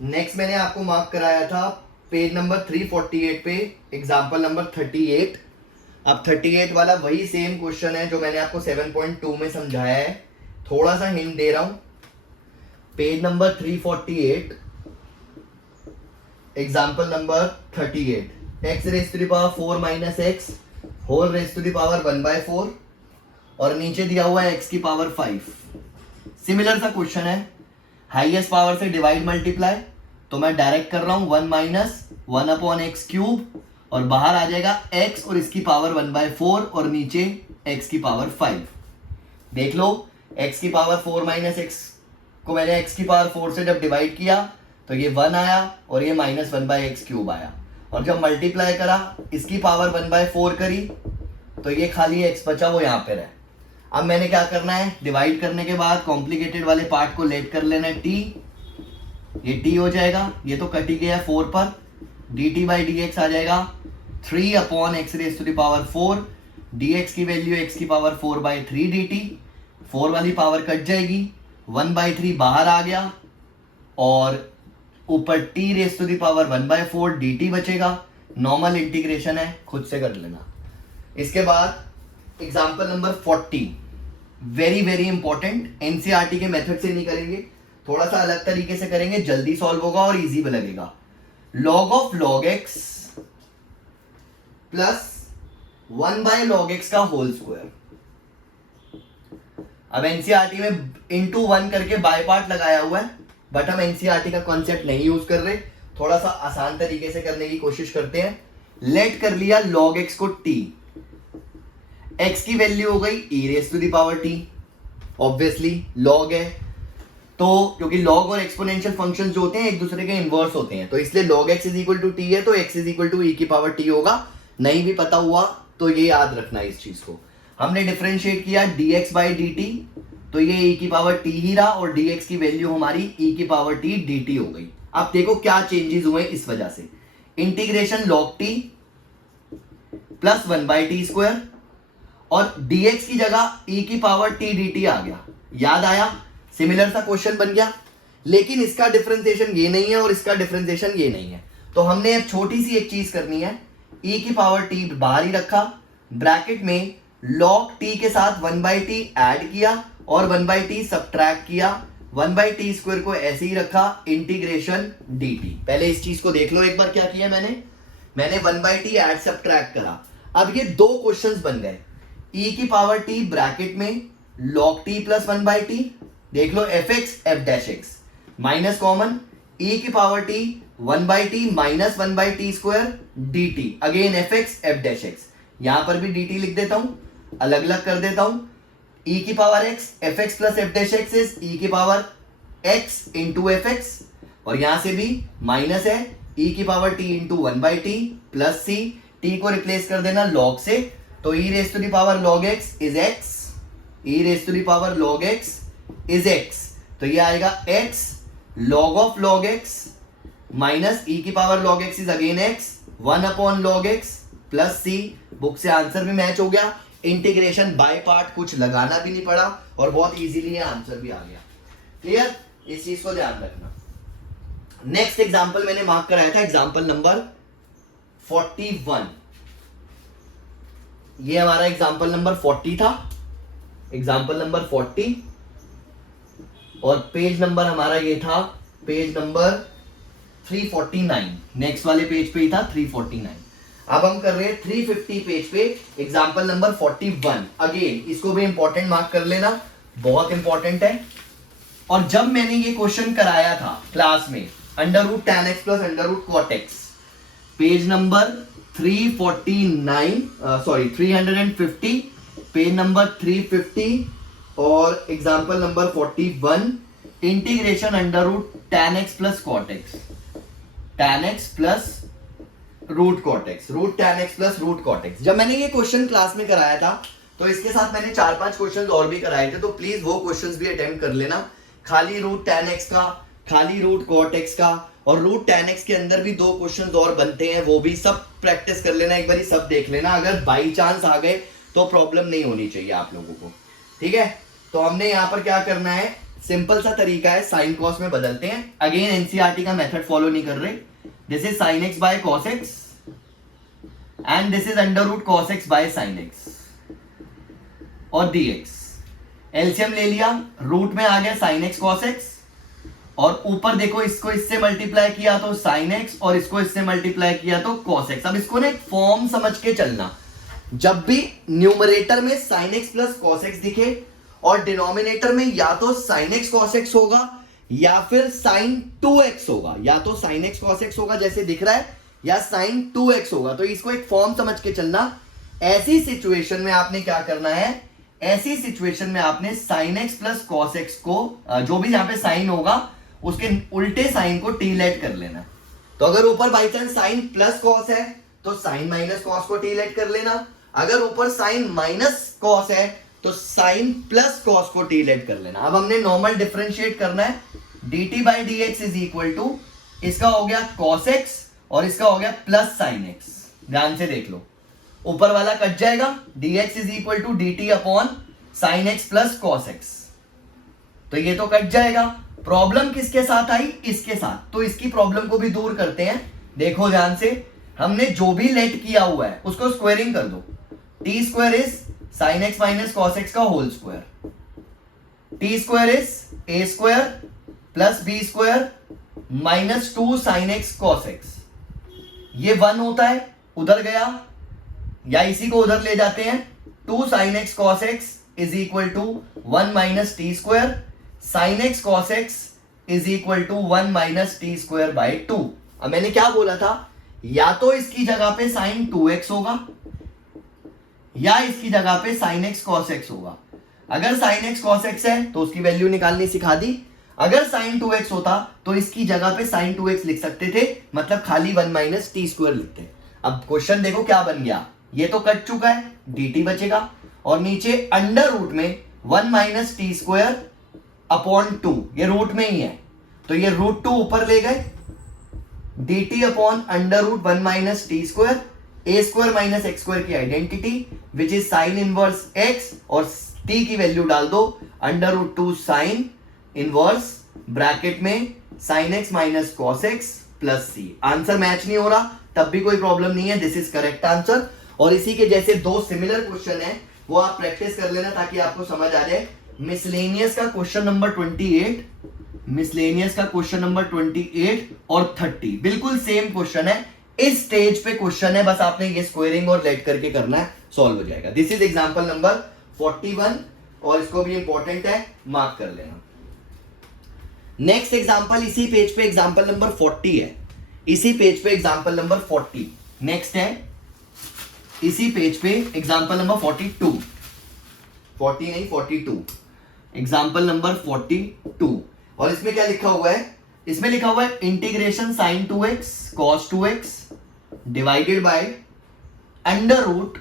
Next मैंने आपको mark कराया था पेज नंबर 348 पे एग्जाम्पल नंबर 38। अब 38 वाला वही सेम क्वेश्चन है जो मैंने आपको 7.2 में समझाया है। थोड़ा सा हिंट दे रहा हूं। Page number 348 example number 38, X raise to the power 4 minus X whole raise to the power 1/4 और नीचे दिया हुआ है एक्स की पावर 5। सिमिलर सा क्वेश्चन है, हाईएस्ट पावर से डिवाइड मल्टीप्लाई, तो मैं डायरेक्ट कर रहा हूं 1 माइनस 1/x³ और बाहर आ जाएगा x और इसकी पावर 1/4 और नीचे x की पावर 5। देख लो, x की पावर 4 माइनस एक्स को मैंने x की पावर 4 से जब डिवाइड किया तो ये 1 आया और ये माइनस 1/x³ आया, और जब मल्टीप्लाई करा इसकी पावर 1/4 करी तो ये खाली x बचा, वो यहाँ पे रहे। अब मैंने क्या करना है, डिवाइड करने के बाद कॉम्प्लिकेटेड वाले पार्ट को लेट कर लेना है t, ये t हो जाएगा, ये तो कट ही गया 4 पर, dt/dx आ जाएगा 3/x raise to the power 4, dx की वैल्यू x की पावर 4/3 dt, 4 वाली पावर कट जाएगी, 1/3 बाहर आ गया और ऊपर t raise to the power 1/4 dt बचेगा। नॉर्मल इंटीग्रेशन है, खुद से कर लेना। इसके बाद example number 40, very very important, NCERT के मेथड से नहीं करेंगे, थोड़ा सा अलग तरीके से करेंगे, जल्दी सॉल्व होगा और इजी भी लगेगा। log of log x plus 1/log x का होल स्क्वायर। अब एनसीईआरटी में इंटू 1 करके बाय पार्ट लगाया हुआ है, बट हम एनसीईआरटी का कॉन्सेप्ट नहीं यूज कर रहे, थोड़ा सा आसान तरीके से करने की कोशिश करते हैं। लेट कर लिया log x को t, x की वैल्यू हो गई e raise to the power t, obviously log है तो, क्योंकि log और एक्सपोनेंशियल फंक्शंस जो होते हैं एक दूसरे के इनवर्स होते हैं, तो इसलिए log x is equal to t है तो x is equal to e की पावर t होगा। नहीं भी पता हुआ तो ये याद रखना है इस चीज को। हमने डिफरेंशिएट किया dx/dt, तो ये e की पावर t ही रहा और dx की वैल्यू हमारी e की पावर t dt हो गई। अब देखो क्या चेंजेस हुए इस वजह से, integration log t plus 1/t² और dx की जगह e की पावर t dt आ गया। याद आया, सिमिलर सा क्वेश्चन बन गया, लेकिन इसका डिफरेंशिएशन ये नहीं है और इसका डिफरेंशिएशन ये नहीं है, तो हमने अब छोटी सी एक चीज करनी है, e की पावर t बाहर ही रखा, ब्रैकेट में log t के साथ 1/t ऐड किया और 1/t सब्ट्रैक्ट किया, 1/t² को ऐसे ही रखा, इंटीग्रेशन dt। पहले इस चीज को देख लो एक बार, क्या किया मैंने 1/t ऐड सब्ट्रैक्ट करा। अब ये दो क्वेश्चंस बन गए, e की पावर t ब्रैकेट में log t प्लस 1/t, देख लो fx f'(x) minus common e की power t 1/t minus 1/t² dt, again fx f'(x), यहां पर भी dt लिख देता हूं, अलग अलग कर देता हूं, e की power x fx plus f'(x) is e की पावर x इंटू fx, और यहां से भी माइनस है e की power t into 1/t plus c, t को रिप्लेस कर देना log से, तो e raise to the power log x is x, e raise to the power log x is x, तो ये आएगा x log of log x minus e की power log x is again x 1/log x plus c। Book से answer भी match हो गया, integration by part कुछ लगाना भी नहीं पड़ा और बहुत इजीली आंसर भी आ गया। क्लियर, इस चीज को ध्यान रखना। नेक्स्ट एग्जांपल मैंने मार्क कराया था एग्जांपल नंबर 41, ये हमारा एग्जांपल नंबर 40 था, एग्जांपल नंबर 40, और पेज नंबर हमारा ये था पेज नंबर 349, नेक्स्ट वाले पेज पे ही था 349। अब हम कर रहे हैं 350 पेज पे एग्जांपल नंबर 41। अगेन इसको भी इंपॉर्टेंट मार्क कर लेना, बहुत इंपॉर्टेंट है। और जब मैंने ये क्वेश्चन कराया था क्लास में √tan x plus √cot x, page number 350, page number 350 और example number 41, integration √tan x plus cot x, tan x plus √cot x, √tan x plus √cot x। जब मैंने ये क्वेश्चन क्लास में कराया था तो इसके साथ मैंने 4-5 क्वेश्चंस और भी कराए थे, तो प्लीज वो क्वेश्चंस भी अटेम्प्ट कर लेना, खाली √tan x का, खाली √cot x का, और √tan x के अंदर भी 2 क्वेश्चंस और बनते हैं, वो भी सब प्रैक्टिस कर लेना, एक बार सब देख लेना, अगर बाई चांस आ गए तो प्रॉब्लम नहीं होनी चाहिए आप लोगों को। ठीक है, तो हमने यहाँ पर क्या करना है, सिंपल सा तरीका है, साइन कॉस में बदलते हैं। अगेन एनसीईआरटी का मेथड फॉलो नहीं कर रहे। This is sine X by cos X and this is under root cos X by sine X और डी एक्स। एलसीएम ले लिया, रूट में आ गया साइन एक्स कॉस एक्स, और ऊपर देखो इसको इससे मल्टीप्लाई किया तो साइन एक्स और इसको इससे मल्टीप्लाई किया तो कॉस एक्स। अब इसको ना एक फॉर्म समझ के चलना, जब भी न्यूमरेटर में sine X plus cos x दिखे और डिनोमिनेटर में या तो साइन एक्स कॉस एक्स होगा या फिर साइन 2x होगा, या तो साइन एक्स कॉस एक्स होगा जैसे दिख रहा है, या साइन 2x होगा। तो इसको एक फॉर्म समझ के चलना। ऐसी सिचुएशन में आपने क्या करना है, ऐसी सिचुएशन में आपने sign X plus cos x को, जो भी यहां पे साइन होगा उसके उल्टे साइन को टी लेट कर लेना। तो अगर ऊपर by chance sine plus cos है तो साइन माइनस कॉस को टी लेट कर लेना। अगर ऊपर साइन माइनस कॉस है तो साइन प्लस कॉस को टी लेट कर लेना। अब हमने नॉर्मल डिफरेंशिएट करना है। D T by D X is equal to, इसका हो गया कॉस एक्स और इसका हो गया प्लस साइन एक्स। ध्यान से देख लो, ऊपर वाला कट जाएगा, D X is equal to D T upon sine X plus cos X, तो ये तो कट जाएगा। प्रॉब्लम किसके साथ आई, इसके साथ, तो इसकी प्रॉब्लम को भी दूर करते हैं। देखो ध्यान से, हमने जो भी लेट किया हुआ है उसको स्क्वायरिंग कर दो। T square is sine X minus cos X का whole square, T square is A square plus B square minus 2 sine X cos X. ये 1 होता है, उधर गया, या इसी को उधर ले जाते हैं। 2 sine X cos X is equal to 1 minus T square, sine X cos X is equal to 1 minus T square by 2। अब मैंने क्या बोला था, या तो इसकी जगह पे साइन 2x होगा या इसकी जगह पे साइन एक्स कॉस एक्स होगा। अगर साइन एक्स कॉस एक्स है तो उसकी वैल्यू निकालनी सिखा दी। अगर साइन 2x होता तो इसकी जगह पे साइन 2x लिख सकते थे, मतलब खाली 1 माइनस टी स्क्वायर लिखते। अब क्वेश्चन देखो क्या बन गया, ये तो कट चुका है, dt बचेगा, और नीचे अंडर रूट में 1 माइनस टी स्क्वायर अपॉन 2, ये रूट में ही है, तो ये रूट 2 ऊपर ले गए, dt upon under root 1 minus T square, A square minus X square की identity which is sine inverse X, और t की वैल्यू डाल दो under root 2 sine inverse bracket में sine X minus cos X plus C. Answer match नहीं हो रहा तब भी कोई प्रॉब्लम नहीं है, दिस इज करेक्ट आंसर। और इसी के जैसे 2 सिमिलर क्वेश्चन है वो आप प्रैक्टिस कर लेना ताकि आपको समझ आ जाए। मिसलेनियस का क्वेश्चन नंबर 28, मिसलेनियस का क्वेश्चन नंबर 28 और 30 बिल्कुल सेम क्वेश्चन है, इस स्टेज पे क्वेश्चन है, बस आपने ये स्क्वायरिंग और लेट करके करना है, सॉल्व हो जाएगा। दिस इज एग्जांपल नंबर 41 और इसको भी इंपॉर्टेंट है, मार्क कर लेना। नेक्स्ट एग्जांपल इसी पेज पे एग्जांपल नंबर 40 है, इसी पेज पे एग्जांपल नंबर 40 नेक्स्ट है, इसी पेज पे एग्जांपल नंबर 42, 40 नहीं 42, एग्जांपल नंबर 42। और इसमें क्या लिखा हुआ है, इसमें लिखा हुआ है integration sine 2x cos 2x divided by under root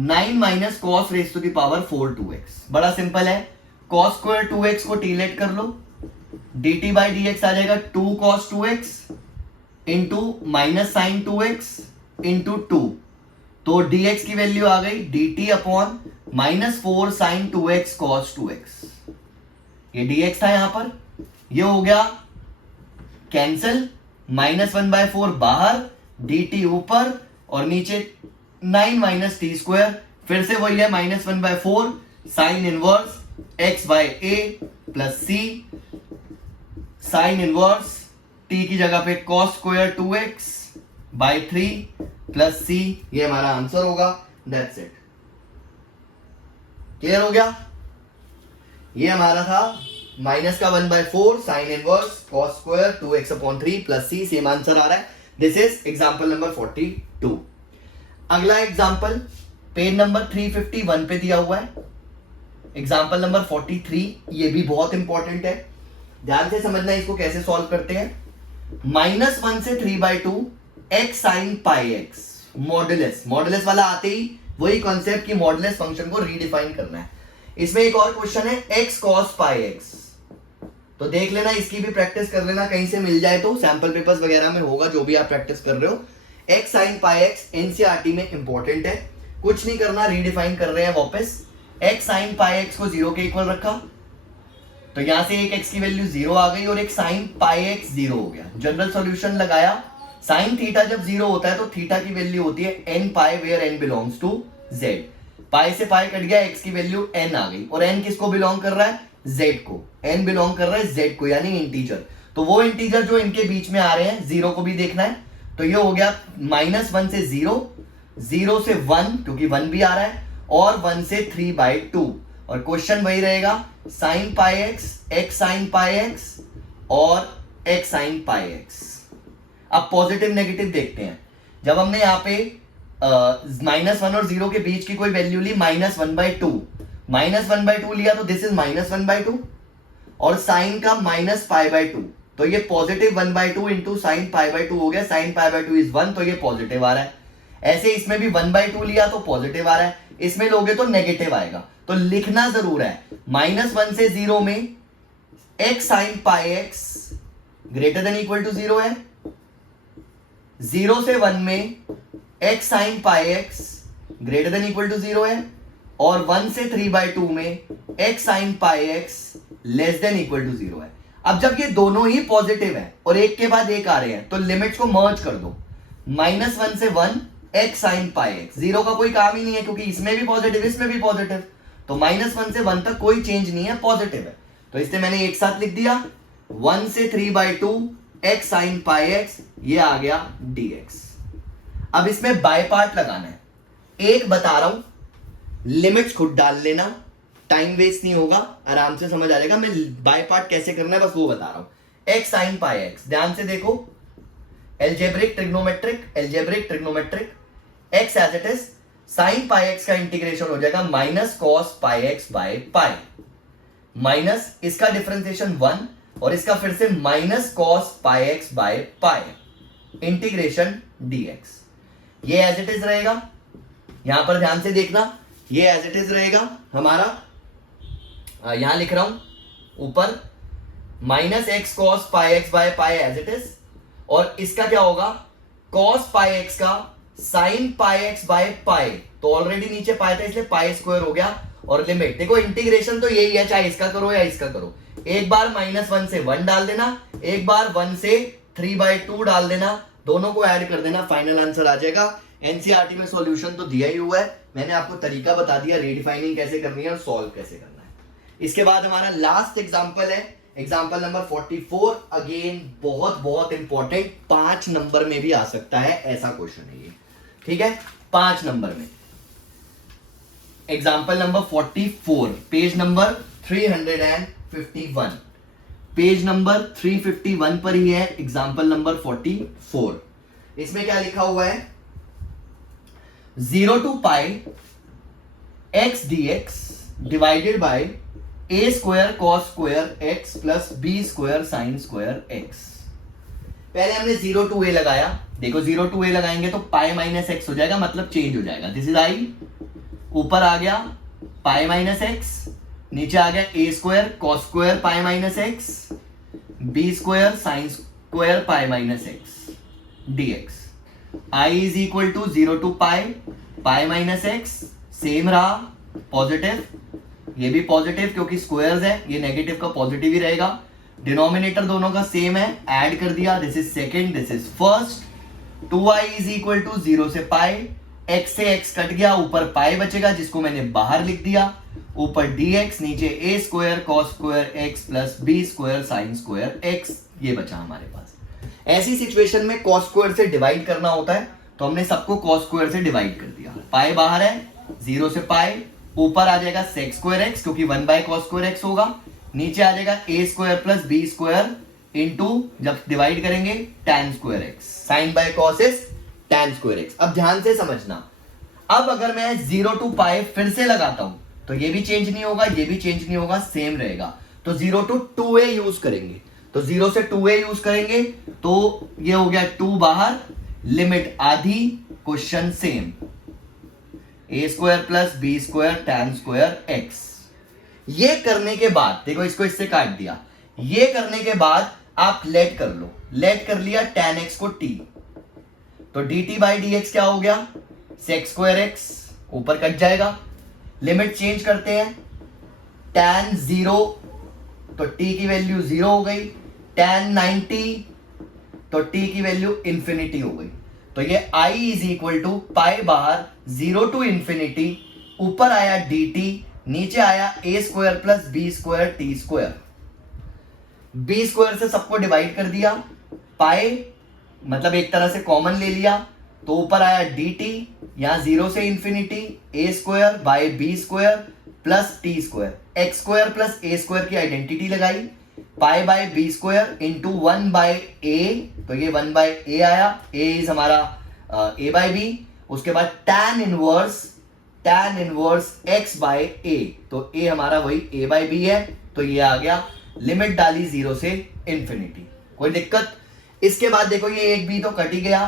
9 minus cos raise to the power 4 2x। बड़ा सिंपल है, cos स्क्वायर 2x को टी लेट कर लो, dt बाई dx आ जाएगा 2 cos 2x into minus sine 2x into 2, तो dx की value आ गई dt upon minus 4 sine 2x cos 2x। ये dx था यहां पर, ये हो गया कैंसिल, माइनस 1/4 बाहर, dt ऊपर और नीचे 9 माइनस टी स्क्वायर, फिर से वही है minus 1/4 sine inverse x by a plus c, sine inverse t की जगह पे cos square 2x by 3 plus c, ये हमारा आंसर होगा। दैट्स इट, क्लियर हो गया। ये हमारा था माइनस का 1/4 sine inverse cos square 2x upon 3 plus c, same answer आ रहा है। This is example number 42। अगला एग्जांपल पेज नंबर 351 पे दिया हुआ है, एग्जांपल नंबर 43, ये भी बहुत इंपॉर्टेंट है, ध्यान से समझना इसको कैसे सॉल्व करते हैं। -1 से 3/2 x साइन पाई x, मॉडुलस, मॉडुलस वाला आते ही वही कॉन्सेप्ट की मॉडुलस फंक्शन को रीडिफाइन करना है। इसमें एक और क्वेश्चन है x cos पाई x, तो देख लेना, इसकी भी प्रैक्टिस कर लेना, कहीं से मिल जाए तो सैंपल पेपर्स वगैरह में होगा जो भी आप प्रैक्टिस कर रहे हो। x साइन पाई x एनसीईआरटी में इंपॉर्टेंट है, कुछ नहीं करना, रीडिफाइन कर रहे हैं वापस। x साइन पाई x को 0 के इक्वल रखा, तो यहां से एक x की वैल्यू 0 आ गई और एक साइन पाई x 0 हो गया। जनरल सॉल्यूशन लगाया, साइन थीटा जब 0 होता है तो थीटा की वैल्यू होती है n pi where n belongs to z। Pi से पाई कट गया, x की वैल्यू n आ गई और n किसको बिलोंग कर रहा है? z को। n बिलोंग कर रहा है z को, यानी इंटीजर। तो वो इंटीजर जो इनके बीच में आ रहे हैं, 0 को भी देखना है, तो ये हो गया -1 से 0, 0 से 1 क्योंकि 1 भी आ रहा है, और 1 से 3/2। और क्वेश्चन वही रहेगा, sign pi x, x sign pi x और एक्स साइन पाई एक्स। अब पॉजिटिव नेगेटिव देखते हैं। जब हमने यहाँ पे -1 और 0 के बीच की कोई वैल्यू ली -1/2, -1/2 लिया तो दिस इज -1/2 और साइन का -π/2, तो ये पॉजिटिव 1/2 इंटू साइन π/2 हो गया। साइन π/2 इज 1, तो ये पॉजिटिव आ रहा है। ऐसे इसमें भी 1/2 लिया तो पॉजिटिव आ रहा है, इसमें लोगे तो नेगेटिव आएगा। तो लिखना जरूर है, -1 से 0 में x sine pi X greater than equal to 0 है, 0 से 1 में x sine pi X greater than equal to 0 है, और 1 से 3/2 में x sine pi X less than equal to 0 है। अब जब ये दोनों ही पॉजिटिव है और एक के बाद एक आ रहे हैं, तो लिमिट्स को मर्ज कर दो। -1 से 1 x साइन पाई एक्स, 0 का कोई काम ही नहीं है क्योंकि इसमें भी पॉजिटिव इसमें भी पॉजिटिव, तो -1 से 1 तक कोई चेंज नहीं है, पॉजिटिव है। तो इससे मैंने एक साथ लिख दिया 1 से 3/2 x साइन पाई एक्स, ये आ गया dx। अब इसमें बाय पार्ट लगाना है, एक बता रहा हूं, लिमिट्स खुद डाल लेना, टाइम वेस्ट नहीं होगा, आराम से समझ आ जाएगा। मैं बाय पार्ट कैसे करना है बस वो बता रहा हूं। x साइन पाई एक्स, ध्यान से देखो, algebraic trigonometric, x as it is, sine pi x का इंटीग्रेशन हो जाएगा minus cos pi x by pi, minus इसका डिफरेंशिएशन 1 और इसका फिर से minus cos pi x by pi, integration dx। ये एज इट इज रहेगा, यहां पर ध्यान से देखना, ये एज इट इज रहेगा हमारा, यहां लिख रहा हूं ऊपर minus x cos pi x by pi as it is, और इसका क्या होगा, कॉस पाई एक्स का sine pi x by pi, तो ऑलरेडी नीचे पाई था इसलिए पाई स्क्वायर हो गया, और लिमिट देखो, इंटीग्रेशन तो यही है, चाहे इसका करो या इसका करो। एक बार -1 से 1 डाल देना, एक बार 1 से 3/2 डाल देना, दोनों को ऐड कर देना, फाइनल आंसर आ जाएगा। एनसीईआरटी में सॉल्यूशन तो दिया ही हुआ है, मैंने आपको तरीका बता दिया रीडिफाइनिंग कैसे करनी है और सॉल्व कैसे करना है। इसके बाद हमारा लास्ट एग्जांपल है, एग्जांपल नंबर 44। अगेन बहुत इंपॉर्टेंट, 5 नंबर में भी आ सकता है ऐसा क्वेश्चन है ये, ठीक है, 5 नंबर में। Example number 44, page number 351, page number 351 पर ही है एग्जांपल नंबर 44। इसमें क्या लिखा हुआ है, 0 to pi x dx divided by a square cos square x plus b square sin square x। पहले हमने 0 to a लगाया, देखो 0 to a लगाएंगे तो पाई माइनस एक्स हो जाएगा, मतलब चेंज हो जाएगा। दिस इज आई, ऊपर आ गया पाई माइनस एक्स, नीचे आ गया a square cos square pi minus x, b square sin square pi minus x dx। I is equal to 0 to pi minus x, same रहा, पॉजिटिव, ये भी पॉजिटिव क्योंकि squares है, ये नेगेटिव का पॉजिटिव ही रहेगा। डिनोमिनेटर दोनों का सेम है, ऐड कर दिया, this is second, this is first. 2i is equal to 0 से पाई, x से x कट गया, ऊपर पाई बचेगा जिसको मैंने बाहर लिख दिया, ऊपर dx, नीचे a square cos square x plus b square sin square x, ये बचा हमारे पास। ऐसी सिचुएशन में cos स्क्वायर से डिवाइड करना होता है, तो हमने सबको cos स्क्वायर से डिवाइड कर दिया। पाई बाहर है, 0 से पाई, ऊपर आ जाएगा sec स्क्वायर x क्योंकि 1/cos स्क्वायर x होगा, नीचे आ जाएगा a square plus b square into, जब डिवाइड करेंगे tan square x, sin by cos is tan square x। अब ध्यान से समझना, अब अगर मैं 0 to पाई फिर से लगाता हूं तो ये भी चेंज नहीं होगा, ये भी चेंज नहीं होगा, सेम रहेगा। तो 0 to 2a यूज करेंगे, तो 0 से 2a यूज करेंगे तो ये हो गया 2 बाहर, लिमिट आधी, question same, a square plus b square tan square x। ये करने के बाद देखो, इसको इससे काट दिया, ये करने के बाद आप लेट कर लो, लेट कर लिया tan x को t, तो dt बाई dx क्या हो गया, sec स्क्वायर x, ऊपर कट जाएगा, लिमिट चेंज करते हैं, tan 0 तो t की वैल्यू 0 हो गई, tan 90 तो t की वैल्यू इंफिनिटी हो गई। तो ये I इज इक्वल टू पाई बाहर 0 टू इंफिनिटी, ऊपर आया dt, नीचे आया a square plus B square T square. B square से सबको डिवाइड कर दिया, पाई मतलब एक तरह से कॉमन ले लिया, तो ऊपर आया dt, यहां 0 से infinity a square by B square plus T square, X square plus A square की आइडेंटिटी लगाई, pi by B square into 1 by A, तो ये 1 बाय ए आया, a इज हमारा a बाय बी। उसके बाद tan inverse x by a, तो a हमारा वही a बाय बी है, तो ये आ गया। लिमिट डाली 0 से इंफिनिटी, कोई दिक्कत? इसके बाद देखो ये एक बी तो कट ही गया,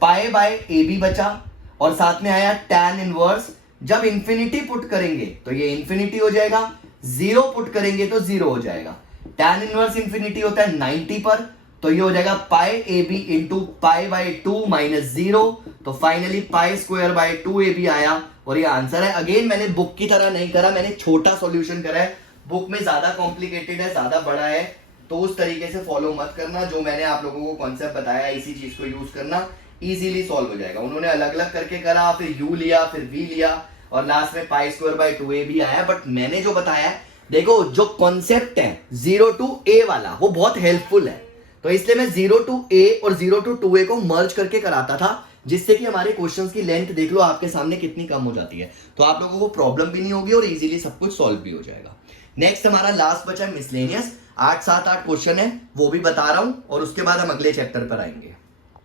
पाई बाय ए बी बचा, और साथ में आया tan इनवर्स। जब इंफिनिटी पुट करेंगे तो ये इंफिनिटी हो जाएगा, 0 पुट करेंगे तो 0 हो जाएगा। tan इनवर्स इंफिनिटी होता है 90 पर, तो ये हो जाएगा pi A B into pi by 2 minus 0, तो finally pi square by 2 A B आया, और ये आंसर है। अगेन मैंने बुक की तरह नहीं करा, मैंने छोटा सॉल्यूशन करा है, बुक में ज्यादा कॉम्प्लिकेटेड है, ज्यादा बड़ा है, तो उस तरीके से फॉलो मत करना। जो मैंने आप लोगों को कॉन्सेप्ट बताया इसी चीज को यूज करना, इजीली सॉल्व हो जाएगा। उन्होंने अलग अलग करके करा, फिर u लिया, फिर v लिया, और लास्ट में पाई स्क्वायर बाय 2a भी आया। बट मैंने जो बताया है, देखो जो कॉन्सेप्ट है 0 टू a वाला, वो बहुत हेल्पफुल है, तो इसलिए मैं 0 टू a और 0 टू 2a को मर्ज करके कराता था, जिससे कि हमारे क्वेश्चंस की लेंथ देख लो आपके सामने कितनी कम हो जाती है, तो आप लोगों को प्रॉब्लम भी नहीं होगी और इजीली सब कुछ सॉल्व भी हो जाएगा। नेक्स्ट हमारा लास्ट बचा मिसलेनियस, 8 7 8 क्वेश्चन है, वो भी बता रहा हूं, और उसके बाद हम अगले चैप्टर पर आएंगे।